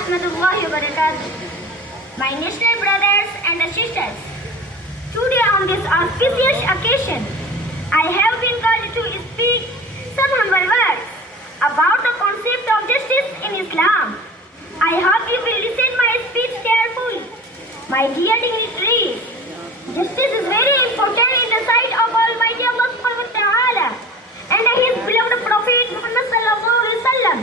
warahmatullahi wabarakatuh. My national brothers and sisters, today on this auspicious occasion, I have been called to speak some humble words about the concept of justice in Islam. I hope you will listen my speech carefully. My dear dignitaries, justice is very important in the sight of Almighty Allah subhanahu wa ta'ala and His beloved Prophet Muhammad sallallahu alaihi wasallam,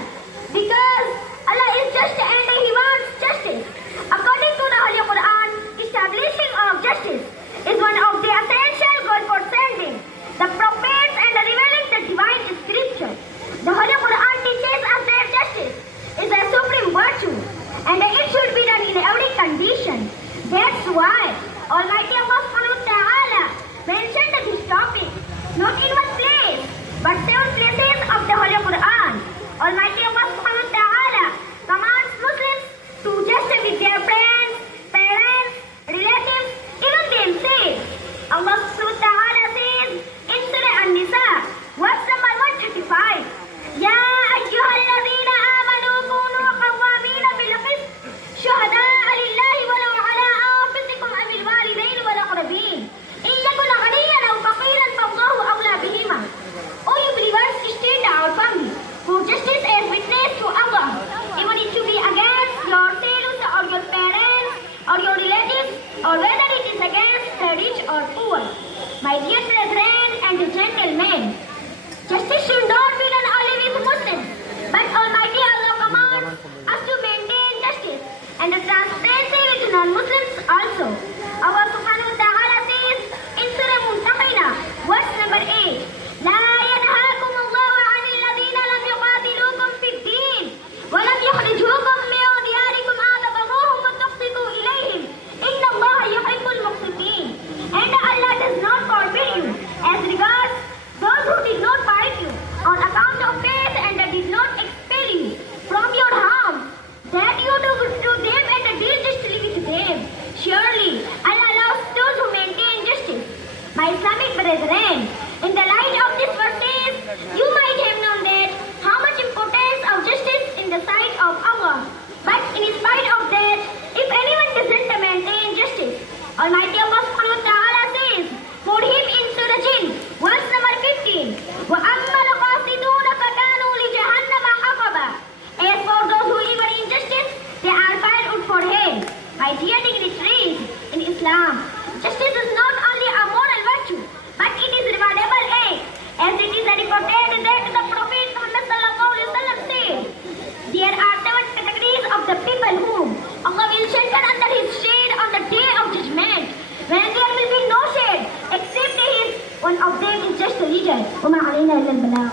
because Allah is just and He wants justice. According to the Holy Quran, establishing of justice is one of the essential goals for sending the prophets and revealing the divine scripture. The Holy Quran teaches us that justice is a supreme virtue and it should be done in every condition. That's why Almighty Allah subhanahu wa ta'ala mentioned this topic not in one place but 7 places of the Holy Quran. Almighty Allah subhanahu wa ta'ala commands Muslims to just with their friends, parents, relatives, even themselves. Allah subhanahu wa ta'ala says in Surah An-Nisa, verse number 135, Ya ayyuhalladhina amanu kunu qawwamina bil qist shuhada'a lillahi walau ala anfusikum aw bil walidayni wal aqrabin in yakun ghaniyan aw faqiran fallahu awla bihima. O you believers, stand out firmly for justice as witness to Allah, even it should be against yourselves or your parents or your relatives, or whether it is against the rich or poor. My dear brethren and gentlemen, justice should not be done only with Muslims, but Almighty Allah commands us to maintain justice and the transparency with non-Muslims also. Allah subhanahu wa ta'ala says in Surah Mumtahina, verse number 8, لا ينهاكم الله عن الذين لم يقاتلوكم في الدين ولم يخرجوكم من دياركم أن تبروهم وتقسطوا إليهم إن الله يحب المقسطين. And Allah does not forbid you as regards those who did not fight you on account of faith and did not expel you from your homes, that you do good to them and deal justly with them. Surely Allah loves those who maintain justice. My Islamic brethren, in the light of these verses, you might have known that how much importance of justice in the sight of Allah. But in spite of that, if anyone doesn't maintain justice, Almighty Allah subhanahu wa ta'ala says for him in Surah Jinn, verse number 15, وَأَمَّا الْقَاسِطُونَ فَكَانُوا لِجَهَنَّمَ حَطَبًا. As for those who live in injustice, they are firewood for hell. My dear dignitaries, in Islam, justice is not only a moral virtue, but it is rewardable act, as it is reported that the Prophet Muhammad sallallahu alaihi wasallam said, there are 7 categories of the people whom Allah will shelter under His shade on the day of judgment, when there will be no shade except His. One of them is just a leader. وَمَا عَلَيْنَا إِلَّا الْبَلَاغُ.